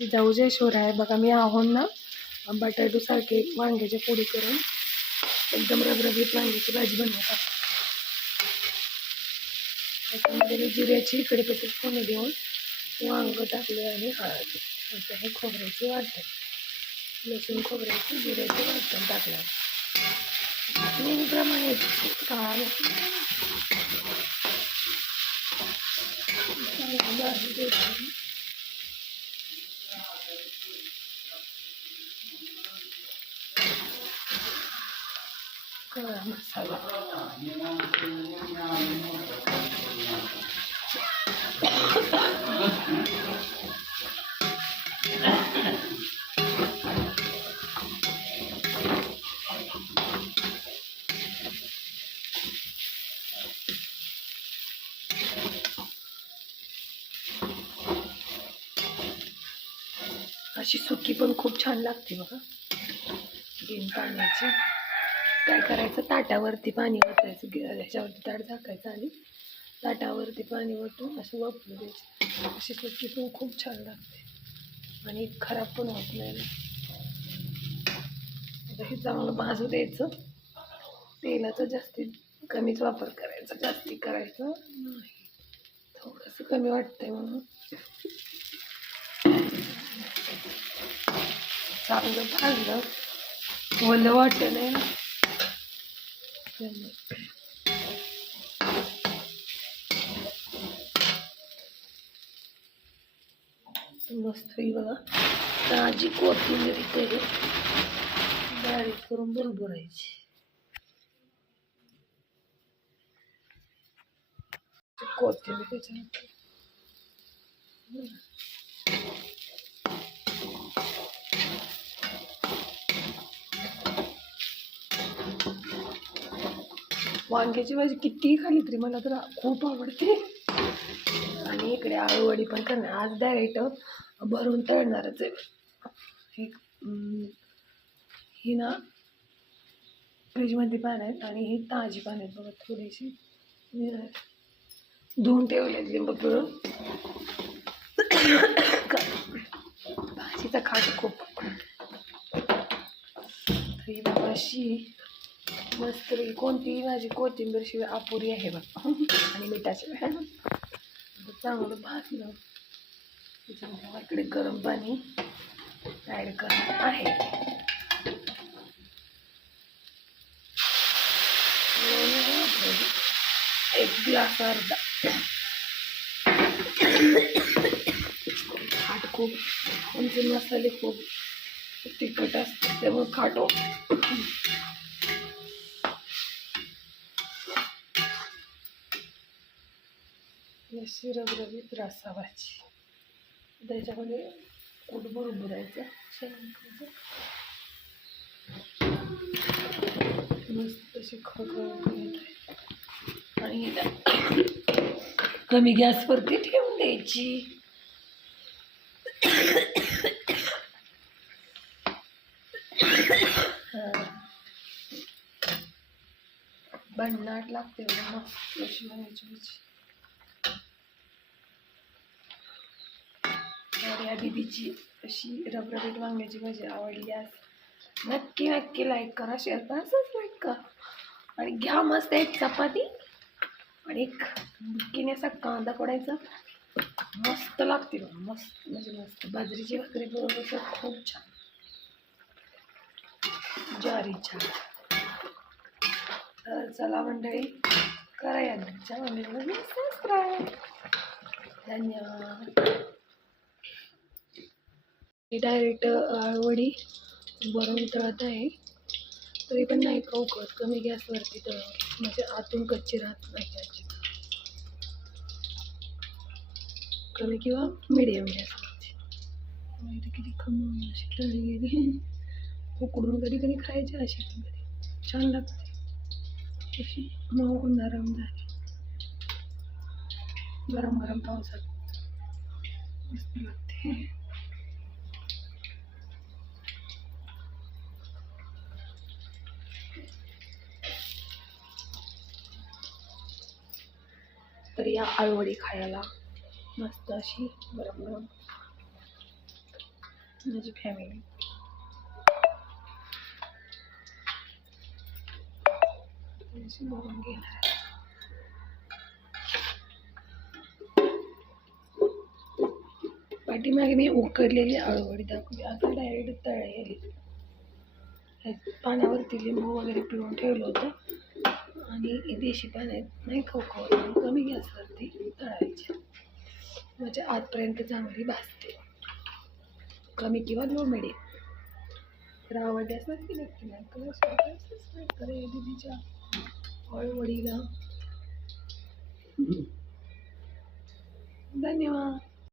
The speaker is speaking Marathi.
जाऊ जयश्वर आहे. बघा, मी आहोन ना, बटाटो सारखे वांग्याच्या पोळी करून एकदम रबरबीत वांग्याची भाजी बनवत त्याच्यामध्ये मी जिऱ्याची कढीपत्त्याची फोडणी देऊन वांग टाकले आणि हळद आता हे खोबऱ्याचे वाटण, लसूण खोबऱ्याचे मसाला अशी सुकी पण खूप छान लागते बघा. बिन पाण्याची. काय करायचं? ताटावरती पाणी ओतायचं. ह्याच्यावरती ताट झाकायचं आणि ताटावरती पाणी ओतून असं वापरू द्यायचं. अशी सुकी पण खूप छान लागते. आणि खराब पण होत नाही ना. आता हे चांगलं भाजू द्यायचं. तेलाचा जास्तीत कमीच वापर करायचा. जास्ती करायचं नाही. थोडंसं कमी वाटतंय म्हणून. चांगलं भाजलं. ओलं वाटत नाही ना त्यामुळे. मस्त ही बघा ताजी कोथिंबीर इथे बारीक करून वांग्याची भाजी कितीही खाली तरी मला तर खूप आवडते. आणि इकडे आळूवडी पण करणार. आज डायरेक्ट भरून तळणारच आहे. एक ही ना फ्रीजमध्ये पानं आहेत आणि ही ताजी पानं आहेत बघा थोडीशी धुवून ठेवले लिंब पिळून भाजीचा खाट खूप. ही अशी मस्त कोणतीही भाजी कोथिंबीर शिवाय अपुरी आहे बघ. आणि मिठाशिवाय चांगलं भाजलं. त्याच्यामुळे इकडे गरम पाणी ॲड करणार आहे. एक ग्लास अर्धा. खाट खूप आमचे मसाले खूप तिखट असतात त्यामुळे खाटो. अशी रबरबीत रस्सा त्याच्यामध्ये कुटबुर उभरायचं मस्त अशी खळखळ आणि कमी गॅसवरती ठेवून द्यायची. हा. भन्नाट लागते मग लक्ष्मी अशी म्हणायची भाजी तर या दीदीची अशी रबरबीट वांग्याची भाजी आवडली आज. नक्की नक्की लाईक करा शेअर करा सबस्क्राईब करा. आणि घ्या मस्त एक चपाती आणि एक बुक्कीने असा कांदा पडायचा मस्त लागते बघा मस्त म्हणजे मस्त. बाजरीची भाकरी बरोबर खूप छान. ज्वारी छान. तर चला मंडळी करा या. तुमच्या मंडळीला सबस्क्राईब धन्यवाद. डायरेक्ट आळवडी भरून तळत आहे. तरी पण नाही कवकत कमी गॅसवरती तळ म्हणजे आतून कच्ची राहत नाही त्याची कमी किंवा मिडियम गॅसवरती. इथे किती खमंग अशी तळली गेली. उकडून कधी कधी खायची अशी पण कधी. छान लागते. अशी मऊ नरम झाली. गरम गरम पावसात. मस्त लागते. तर या आळवडी खायला. मस्त अशी गरम गरम. माझी फॅमिली घेणार पाठीमागे मी उकडलेली आळूवडी दाखवली आता डायरेक्ट तळलेली पाण्यावरती लिंबू वगैरे पिळून ठेवलं होतं. आणि देशी पाण्यात नाही खवखवत कमी गॅसवरती तळायची. म्हणजे आतपर्यंत चांगली भाजते. कमी किंवा लो मिडियम. आवडली असणार की नक्की करा शेअर करा दीदीच्या आळूवडीला धन्यवाद.